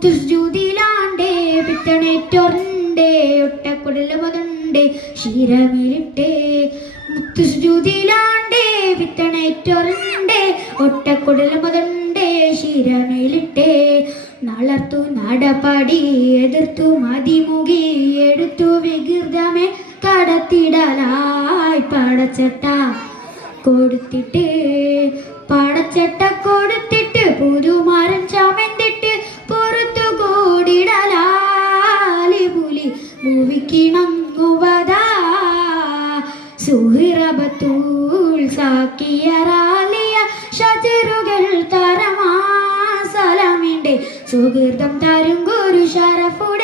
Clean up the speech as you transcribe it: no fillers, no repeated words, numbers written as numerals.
മുത്തുജൂതിലാണ്ടേ പിത്തണേറ്റോർണ്ടേ ഒട്ടക്കുടൽ മതുണ്ടേ ശിരമിലിട്ടേ മുത്തുജൂതിലാണ്ടേ പിത്തണേറ്റോർണ്ടേ ഒട്ടക്കുടൽ മതുണ്ടേ ശിരമിലിട്ടേ നളർത്തു നടപടി എതിർത്തു മതിമുഖി എടുത്തു വികൃതമേ കടത്തിടലായി പടച്ചട്ട കൊടുത്തിട്ട് പുതുമാരൻ ചമന്തിട്ട് പുറത്തു കൂടിടലാലി പുലി ഭൂവിക്കിണങ്ങുവതാ സുഹിറബത്തൂൾ സാക്കിയറാലിയ ഷജറുകൾ തരമാ സലാമിന്റെ സുഹൃതം തരും ഗുരു ഷറഫുൽ